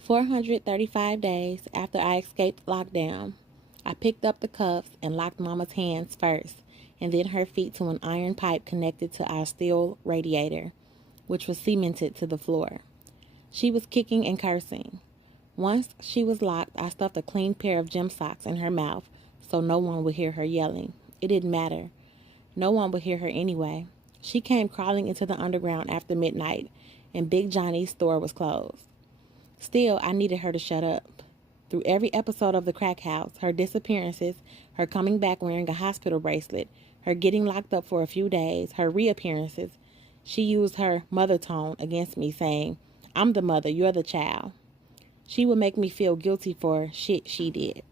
435 days after I escaped lockdown, I picked up the cuffs and locked Mama's hands first, and then her feet to an iron pipe connected to our steel radiator, which was cemented to the floor. She was kicking and cursing. Once she was locked, I stuffed a clean pair of gym socks in her mouth so no one would hear her yelling. It didn't matter. No one would hear her anyway. She came crawling into the underground after midnight, and Big Johnny's store was closed. Still, I needed her to shut up. Through every episode of the crack house, her disappearances, her coming back wearing a hospital bracelet, her getting locked up for a few days, her reappearances, she used her mother tone against me, saying, "I'm the mother, you're the child." She would make me feel guilty for shit she did.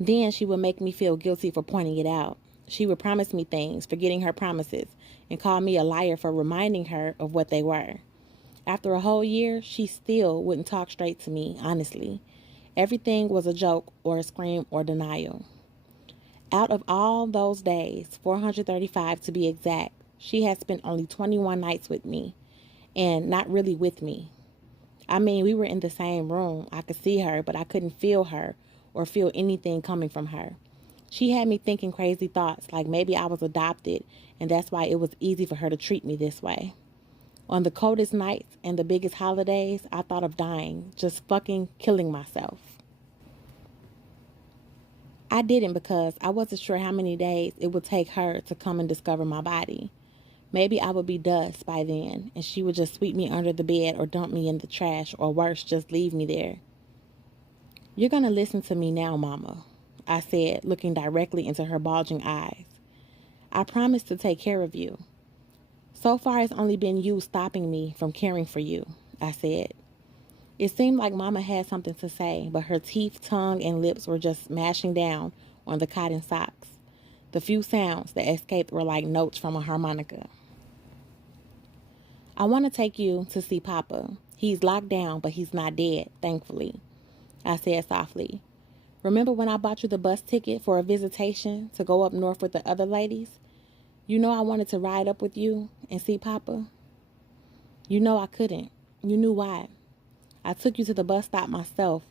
Then she would make me feel guilty for pointing it out. She would promise me things, forgetting her promises, and call me a liar for reminding her of what they were. After a whole year, she still wouldn't talk straight to me, honestly. Everything was a joke or a scream or denial. Out of all those days, 435 to be exact, she had spent only 21 nights with me, and not really with me. I mean, we were in the same room. I could see her, but I couldn't feel her or feel anything coming from her. She had me thinking crazy thoughts, like maybe I was adopted, and that's why it was easy for her to treat me this way. On the coldest nights and the biggest holidays, I thought of dying, just fucking killing myself. I didn't because I wasn't sure how many days it would take her to come and discover my body. Maybe I would be dust by then, and she would just sweep me under the bed or dump me in the trash, or worse, just leave me there. "You're going to listen to me now, Mama," I said, looking directly into her bulging eyes. "I promise to take care of you. So far, it's only been you stopping me from caring for you," I said. It seemed like Mama had something to say, but her teeth, tongue, and lips were just mashing down on the cotton socks. The few sounds that escaped were like notes from a harmonica. "I want to take you to see Papa. He's locked down, but he's not dead, thankfully," I said softly. "Remember when I bought you the bus ticket for a visitation to go up north with the other ladies? You know I wanted to ride up with you and see Papa. You know I couldn't. You knew why. I took you to the bus stop myself,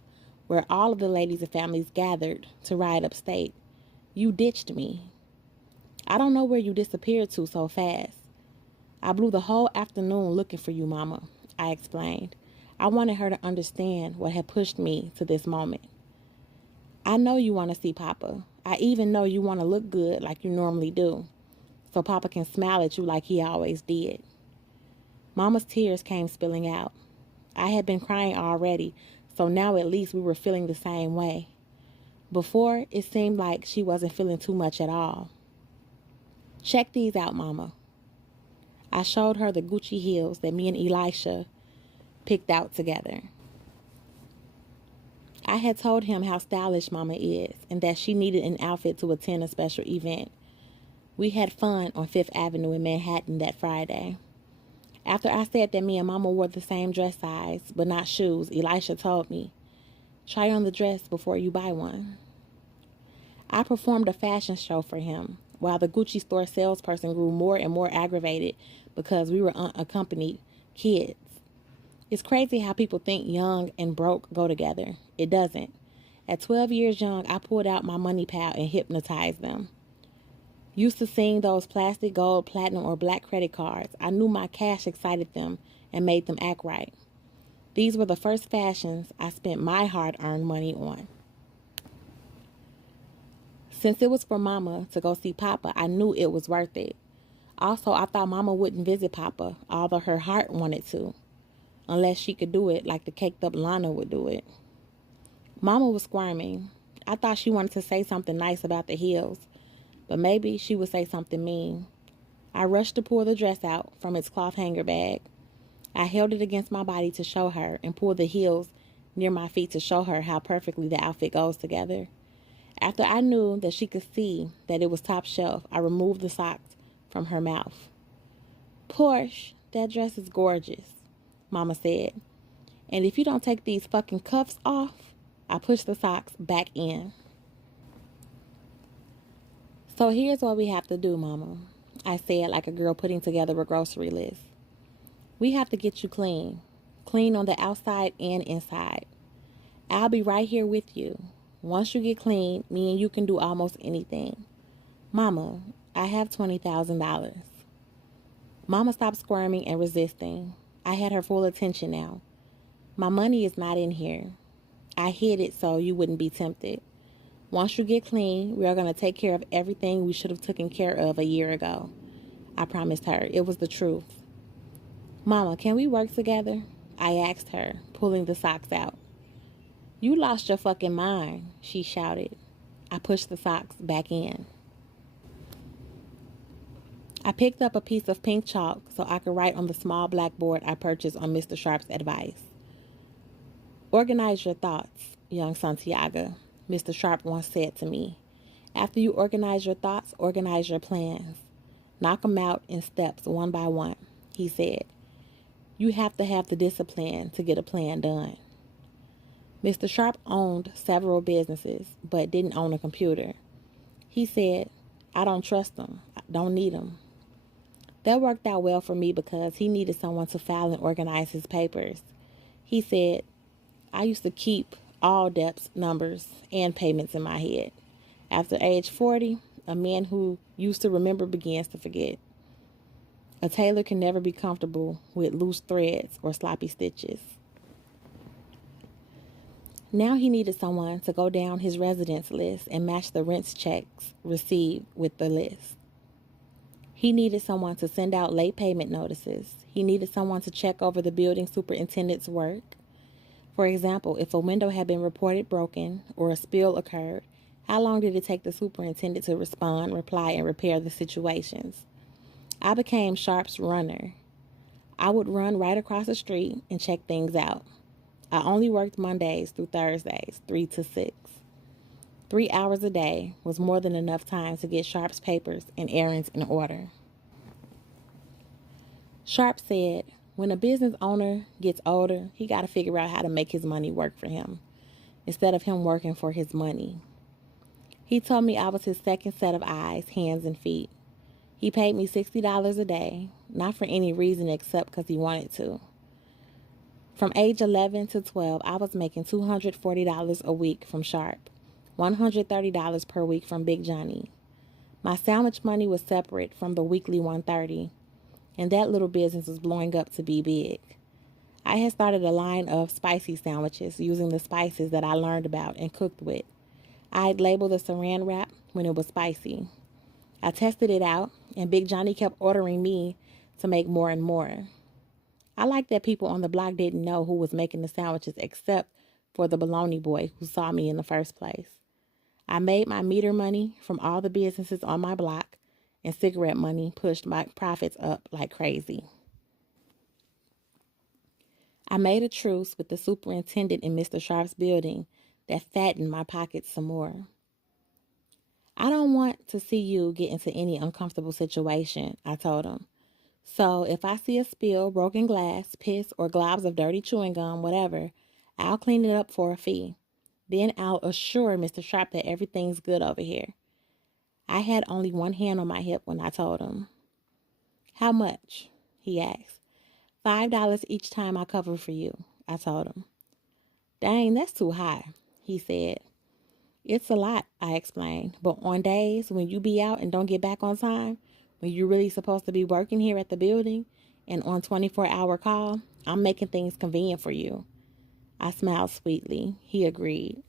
where all of the ladies and families gathered to ride upstate. You ditched me. I don't know where you disappeared to so fast. I blew the whole afternoon looking for you, Mama," I explained. I wanted her to understand what had pushed me to this moment. "I know you want to see Papa. I even know you want to look good like you normally do, so Papa can smile at you like he always did." Mama's tears came spilling out. I had been crying already, so now at least we were feeling the same way. Before, it seemed like she wasn't feeling too much at all. "Check these out, Mama." I showed her the Gucci heels that me and Elisha picked out together. I had told him how stylish Mama is and that she needed an outfit to attend a special event. We had fun on Fifth Avenue in Manhattan that Friday. After I said that me and Mama wore the same dress size, but not shoes, Elisha told me, "Try on the dress before you buy one." I performed a fashion show for him, while the Gucci store salesperson grew more and more aggravated because we were unaccompanied kids. It's crazy how people think young and broke go together. It doesn't. At 12 years young, I pulled out my money pal and hypnotized them. Used to seeing those plastic, gold, platinum, or black credit cards, I knew my cash excited them and made them act right. These were the first fashions I spent my hard-earned money on. Since it was for Mama to go see Papa, I knew it was worth it. Also, I thought Mama wouldn't visit Papa, although her heart wanted to, unless she could do it like the caked-up Lana would do it. Mama was squirming. I thought she wanted to say something nice about the heels, but maybe she would say something mean. I rushed to pull the dress out from its cloth hanger bag. I held it against my body to show her and pulled the heels near my feet to show her how perfectly the outfit goes together. After I knew that she could see that it was top shelf, I removed the socks from her mouth. "Porsche, that dress is gorgeous," Mama said. "And if you don't take these fucking cuffs off," I pushed the socks back in. "So here's what we have to do, Mama," I said like a girl putting together a grocery list. "We have to get you clean. Clean on the outside and inside. I'll be right here with you. Once you get clean, me and you can do almost anything. Mama, I have $20,000. Mama stopped squirming and resisting. I had her full attention now. My money is not in here. I hid it so you wouldn't be tempted. Once you get clean, we are going to take care of everything we should have taken care of a year ago. I promised her. It was the truth. Mama, can we work together? I asked her, pulling the socks out. You lost your fucking mind, she shouted. I pushed the socks back in. I picked up a piece of pink chalk so I could write on the small blackboard I purchased on Mr. Sharp's advice. Organize your thoughts, young Santiaga, Mr. Sharp once said to me. After you organize your thoughts, organize your plans. Knock them out in steps one by one, he said. You have to have the discipline to get a plan done. Mr. Sharp owned several businesses, but didn't own a computer. He said, I don't trust them. I don't need them. That worked out well for me because he needed someone to file and organize his papers. He said, I used to keep all debts, numbers, and payments in my head. After age 40, a man who used to remember begins to forget. A tailor can never be comfortable with loose threads or sloppy stitches. Now he needed someone to go down his residence list and match the rent checks received with the list. He needed someone to send out late payment notices. He needed someone to check over the building superintendent's work. For example, if a window had been reported broken or a spill occurred, how long did it take the superintendent to respond, reply, and repair the situations? I became Sharp's runner. I would run right across the street and check things out. I only worked Mondays through Thursdays, 3 to 6. 3 hours a day was more than enough time to get Sharp's papers and errands in order. Sharp said, when a business owner gets older, he got to figure out how to make his money work for him, instead of him working for his money. He told me I was his second set of eyes, hands, and feet. He paid me $60 a day, not for any reason except because he wanted to. From age 11 to 12, I was making $240 a week from Sharp, $130 per week from Big Johnny. My sandwich money was separate from the weekly $130, and that little business was blowing up to be big. I had started a line of spicy sandwiches using the spices that I learned about and cooked with. I had labeled the saran wrap when it was spicy. I tested it out, and Big Johnny kept ordering me to make more and more. I liked that people on the block didn't know who was making the sandwiches except for the bologna boy who saw me in the first place. I made my meter money from all the businesses on my block, and cigarette money pushed my profits up like crazy. I made a truce with the superintendent in Mr. Sharp's building that fattened my pockets some more. I don't want to see you get into any uncomfortable situation, I told him. So if I see a spill, broken glass, piss, or globs of dirty chewing gum, whatever, I'll clean it up for a fee. Then I'll assure Mr. Sharp that everything's good over here. I had only one hand on my hip when I told him. How much? He asked. $5 each time I cover for you, I told him. Dang, that's too high, he said. It's a lot, I explained, but on days when you be out and don't get back on time, when you're really supposed to be working here at the building and on 24-hour call, I'm making things convenient for you. I smiled sweetly. He agreed.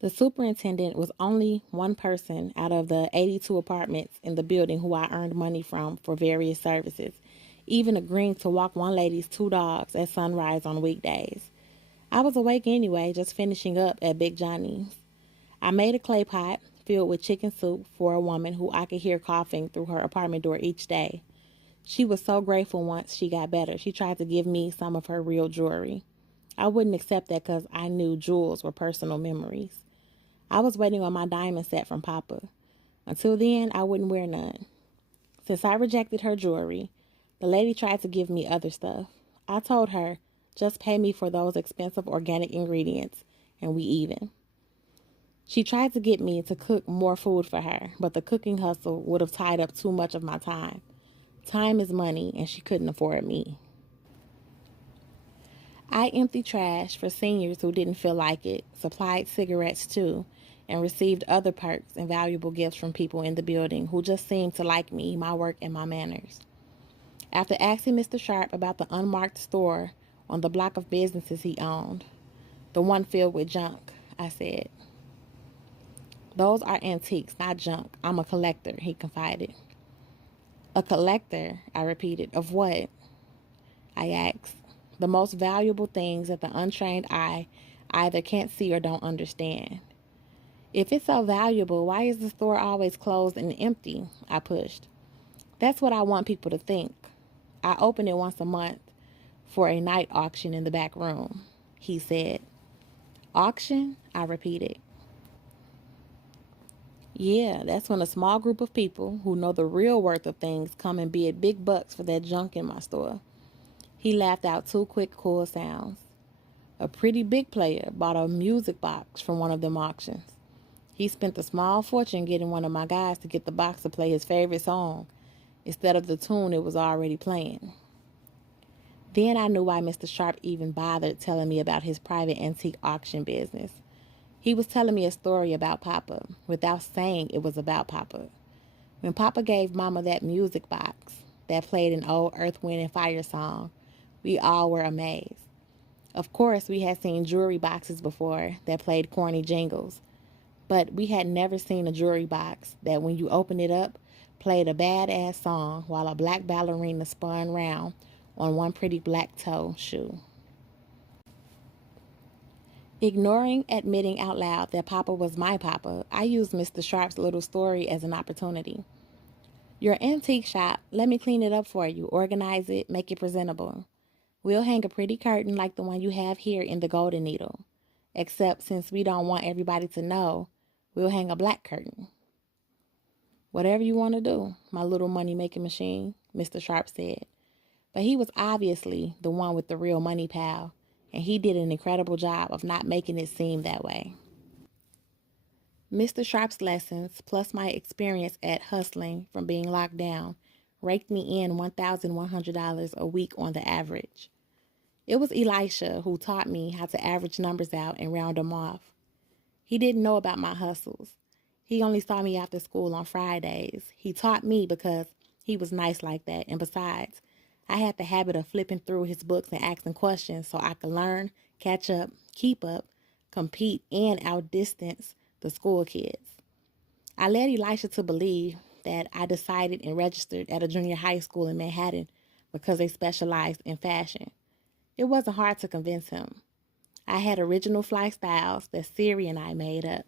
The superintendent was only one person out of the 82 apartments in the building who I earned money from for various services, even agreeing to walk one lady's 2 dogs at sunrise on weekdays. I was awake anyway, just finishing up at Big Johnny's. I made a clay pot filled with chicken soup for a woman who I could hear coughing through her apartment door each day. She was so grateful once she got better. She tried to give me some of her real jewelry. I wouldn't accept that because I knew jewels were personal memories. I was waiting on my diamond set from Papa. Until then, I wouldn't wear none. Since I rejected her jewelry, the lady tried to give me other stuff. I told her, just pay me for those expensive organic ingredients, and we even. She tried to get me to cook more food for her, but the cooking hustle would have tied up too much of my time. Time is money, and she couldn't afford me. I emptied trash for seniors who didn't feel like it, supplied cigarettes too, and received other perks and valuable gifts from people in the building who just seemed to like me, my work, and my manners. After asking Mr. Sharp about the unmarked store on the block of businesses he owned, the one filled with junk, I said, "Those are antiques, not junk. I'm a collector," he confided. "A collector," I repeated. "Of what?" I asked. "The most valuable things that the untrained eye either can't see or don't understand." "If it's so valuable, why is the store always closed and empty?" I pushed. "That's what I want people to think. I open it once a month for a night auction in the back room," he said. "Auction?" I repeated. "Yeah, that's when a small group of people who know the real worth of things come and bid big bucks for that junk in my store." He laughed out two quick, cool sounds. "A pretty big player bought a music box from one of them auctions. He spent a small fortune getting one of my guys to get the box to play his favorite song instead of the tune it was already playing." Then I knew why Mr. Sharp even bothered telling me about his private antique auction business. He was telling me a story about Papa without saying it was about Papa. When Papa gave Mama that music box that played an old Earth, Wind, and Fire song, we all were amazed. Of course, we had seen jewelry boxes before that played corny jingles, but we had never seen a jewelry box that, when you opened it up, played a badass song while a black ballerina spun round on one pretty black toe shoe. Ignoring admitting out loud that Papa was my Papa, I used Mr. Sharp's little story as an opportunity. "Your antique shop, let me clean it up for you, organize it, make it presentable. We'll hang a pretty curtain like the one you have here in the Golden Needle. Except since we don't want everybody to know, we'll hang a black curtain." "Whatever you want to do, my little money-making machine," Mr. Sharp said. But he was obviously the one with the real money pal, and he did an incredible job of not making it seem that way. Mr. Sharp's lessons, plus my experience at hustling from being locked down, raked me in $1,100 a week on the average. It was Elisha who taught me how to average numbers out and round them off. He didn't know about my hustles. He only saw me after school on Fridays. He taught me because he was nice like that, and besides, I had the habit of flipping through his books and asking questions so I could learn, catch up, keep up, compete, and outdistance the school kids. I led Elisha to believe that I decided and registered at a junior high school in Manhattan because they specialized in fashion. It wasn't hard to convince him. I had original fly styles that Siri and I made up.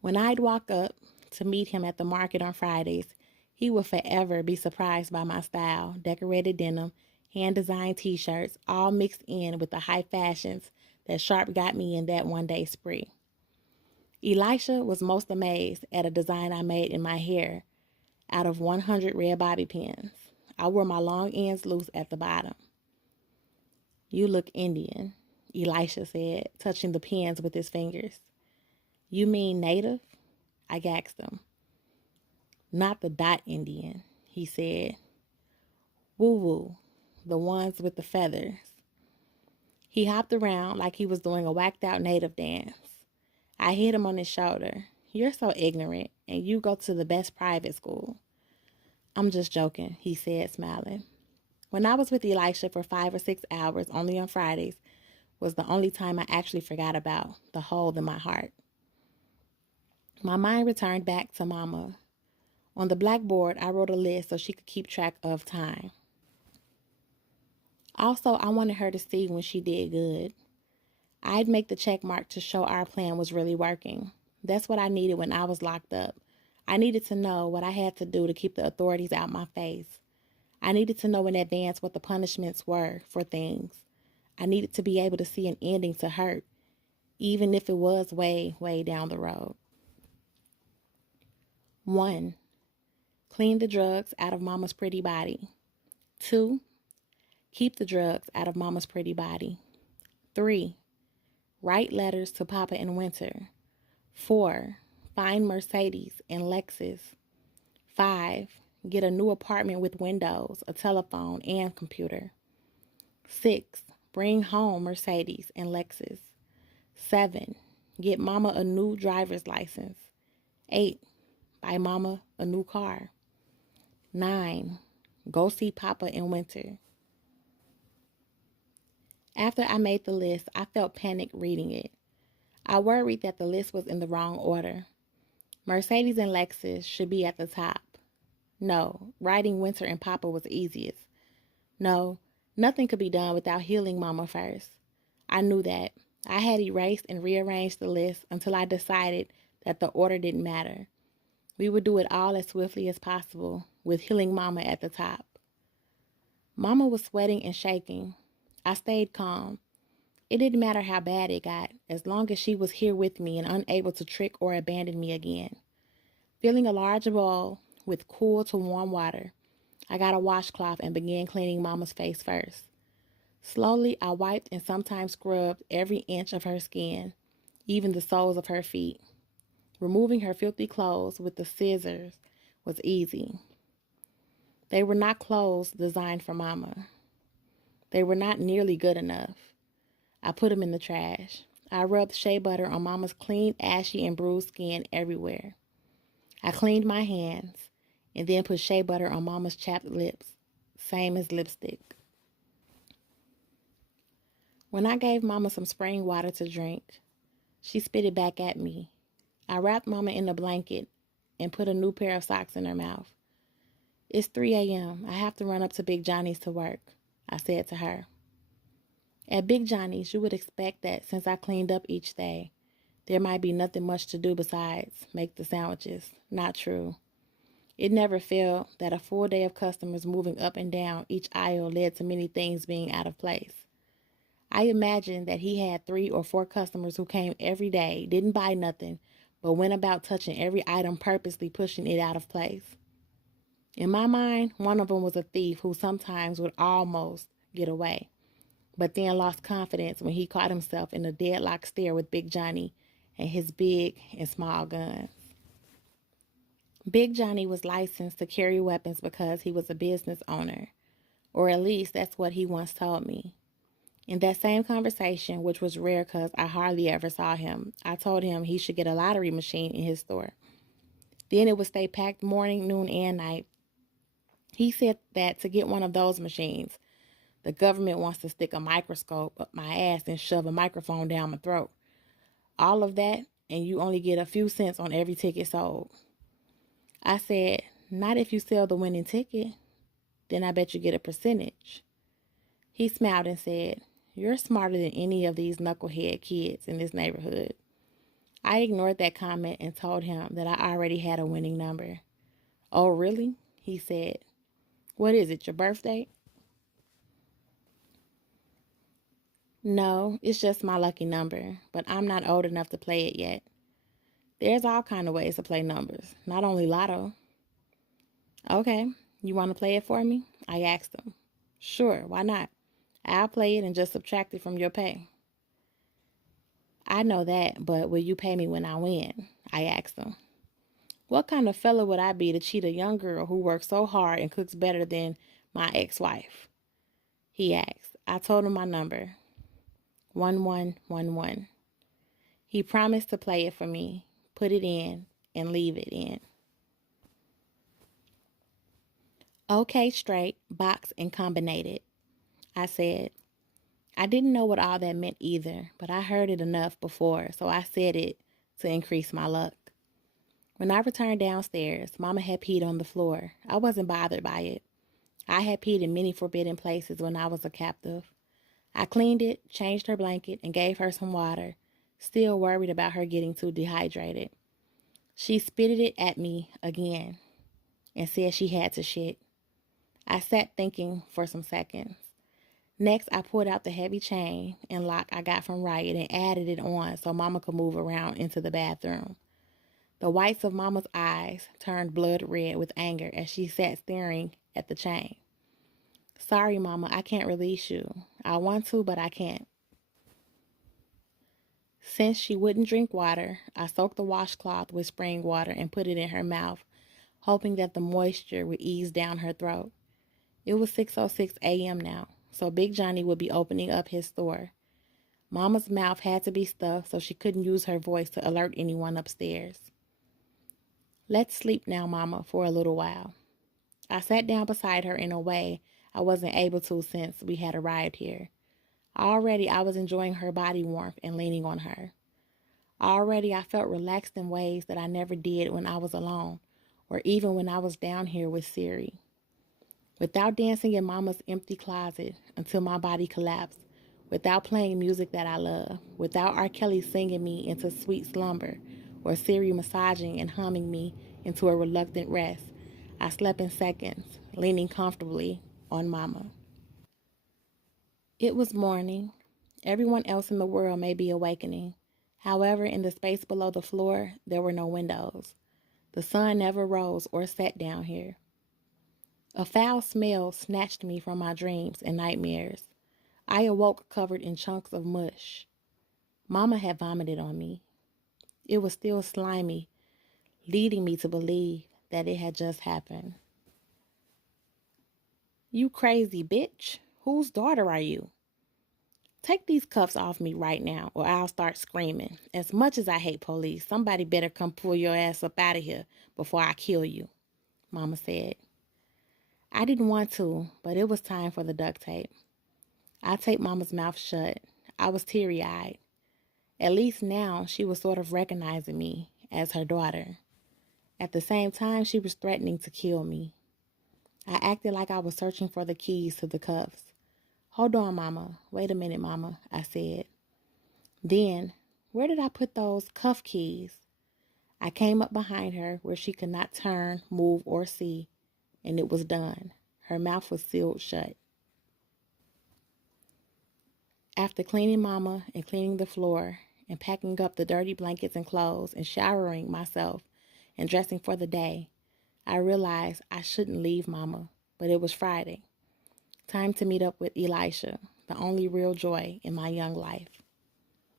When I'd walk up to meet him at the market on Fridays, he would forever be surprised by my style: decorated denim, hand-designed t-shirts, all mixed in with the high fashions that Sharp got me in that one-day spree. Elisha was most amazed at a design I made in my hair out of 100 red bobby pins. I wore my long ends loose at the bottom. "You look Indian," Elisha said, touching the pins with his fingers. "You mean native?" I gasped him. "Not the dot Indian," he said. "Woo-woo, the ones with the feathers." He hopped around like he was doing a whacked-out native dance. I hit him on his shoulder. "You're so ignorant, and you go to the best private school." "I'm just joking," he said, smiling. When I was with Elisha for 5 or 6 hours, only on Fridays, was the only time I actually forgot about the hole in my heart. My mind returned back to Mama. On the blackboard, I wrote a list so she could keep track of time. Also, I wanted her to see when she did good. I'd make the check mark to show our plan was really working. That's what I needed when I was locked up. I needed to know what I had to do to keep the authorities out my face. I needed to know in advance what the punishments were for things. I needed to be able to see an ending to hurt, even if it was way, way down the road. 1. Clean the drugs out of Mama's pretty body. 2. Keep the drugs out of Mama's pretty body. 3. Write letters to Papa in winter. 4. Find Mercedes and Lexus. 5. Get a new apartment with windows, a telephone, and computer. 6. Bring home Mercedes and Lexus. 7. Get mama a new driver's license. 8. Buy mama a new car. 9. Go see Papa in winter. After I made the list, I felt panic reading it. I worried that the list was in the wrong order. Mercedes and Lexus should be at the top. No, writing winter and Papa was easiest. No, nothing could be done without healing Mama first. I knew that. I had erased and rearranged the list until I decided that the order didn't matter. We would do it all as swiftly as possible, with healing Mama at the top. Mama was sweating and shaking. I stayed calm. It didn't matter how bad it got, as long as she was here with me and unable to trick or abandon me again. Filling a large bowl with cool to warm water, I got a washcloth and began cleaning Mama's face first. Slowly, I wiped and sometimes scrubbed every inch of her skin, even the soles of her feet. Removing her filthy clothes with the scissors was easy. They were not clothes designed for Mama. They were not nearly good enough. I put them in the trash. I rubbed shea butter on Mama's clean, ashy, and bruised skin everywhere. I cleaned my hands and then put shea butter on Mama's chapped lips, same as lipstick. When I gave Mama some spring water to drink, she spit it back at me. I wrapped Mama in a blanket and put a new pair of socks in her mouth. It's 3 a.m. I have to run up to Big Johnny's to work, I said to her. At Big Johnny's, you would expect that since I cleaned up each day, there might be nothing much to do besides make the sandwiches. Not true. It never failed that a full day of customers moving up and down each aisle led to many things being out of place. I imagined that he had 3 or 4 customers who came every day, didn't buy nothing, but went about touching every item, purposely pushing it out of place. In my mind, one of them was a thief who sometimes would almost get away, but then lost confidence when he caught himself in a deadlock stare with Big Johnny and his big and small guns. Big Johnny was licensed to carry weapons because he was a business owner, or at least that's what he once told me. In that same conversation, which was rare because I hardly ever saw him, I told him he should get a lottery machine in his store. Then it would stay packed morning, noon, and night. He said that to get one of those machines, the government wants to stick a microscope up my ass and shove a microphone down my throat. All of that, and you only get a few cents on every ticket sold. I said, not if you sell the winning ticket. Then I bet you get a percentage. He smiled and said, you're smarter than any of these knucklehead kids in this neighborhood. I ignored that comment and told him that I already had a winning number. Oh, really? He said. What is it, your birthday? No, it's just my lucky number, but I'm not old enough to play it yet. There's all kind of ways to play numbers, not only lotto. Okay, you want to play it for me? I asked him. Sure, why not? I'll play it and just subtract it from your pay. I know that, but will you pay me when I win? I asked him. What kind of fella would I be to cheat a young girl who works so hard and cooks better than my ex-wife? He asked. I told him my number. 1111. He promised to play it for me, put it in, and leave it in. Okay, straight, box, and combinated, I said. I didn't know what all that meant either, but I heard it enough before, so I said it to increase my luck. When I returned downstairs, Mama had peed on the floor. I wasn't bothered by it. I had peed in many forbidden places when I was a captive. I cleaned it, changed her blanket, and gave her some water, still worried about her getting too dehydrated. She spitted it at me again and said she had to shit. I sat thinking for some seconds. Next, I pulled out the heavy chain and lock I got from Riot and added it on so Mama could move around into the bathroom. The whites of Mama's eyes turned blood red with anger as she sat staring at the chain. Sorry, Mama, I can't release you. I want to, but I can't. Since she wouldn't drink water, I soaked the washcloth with spring water and put it in her mouth, hoping that the moisture would ease down her throat. It was 6:06 a.m. now, so Big Johnny would be opening up his store. Mama's mouth had to be stuffed so she couldn't use her voice to alert anyone upstairs. Let's sleep now, Mama, for a little while. I sat down beside her in a way I wasn't able to since we had arrived here. Already I was enjoying her body warmth and leaning on her. Already I felt relaxed in ways that I never did when I was alone, or even when I was down here with Siri. Without dancing in Mama's empty closet until my body collapsed, without playing music that I love, without R. Kelly singing me into sweet slumber, or Siri massaging and humming me into a reluctant rest, I slept in seconds, leaning comfortably on Mama. It was morning. Everyone else in the world may be awakening. However, in the space below the floor, there were no windows. The sun never rose or set down here. A foul smell snatched me from my dreams and nightmares. I awoke covered in chunks of mush. Mama had vomited on me. It was still slimy, leading me to believe that it had just happened. You crazy bitch. Whose daughter are you? Take these cuffs off me right now or I'll start screaming. As much as I hate police, somebody better come pull your ass up out of here before I kill you, Mama said. I didn't want to, but it was time for the duct tape. I taped Mama's mouth shut. I was teary-eyed. At least now she was sort of recognizing me as her daughter. At the same time, she was threatening to kill me. I acted like I was searching for the keys to the cuffs. Hold on, Mama. Wait a minute, Mama, I said. Then, where did I put those cuff keys? I came up behind her where she could not turn, move, or see, and it was done. Her mouth was sealed shut. After cleaning Mama and cleaning the floor and packing up the dirty blankets and clothes and showering myself and dressing for the day, I realized I shouldn't leave Mama, but it was Friday. Time to meet up with Elisha, the only real joy in my young life.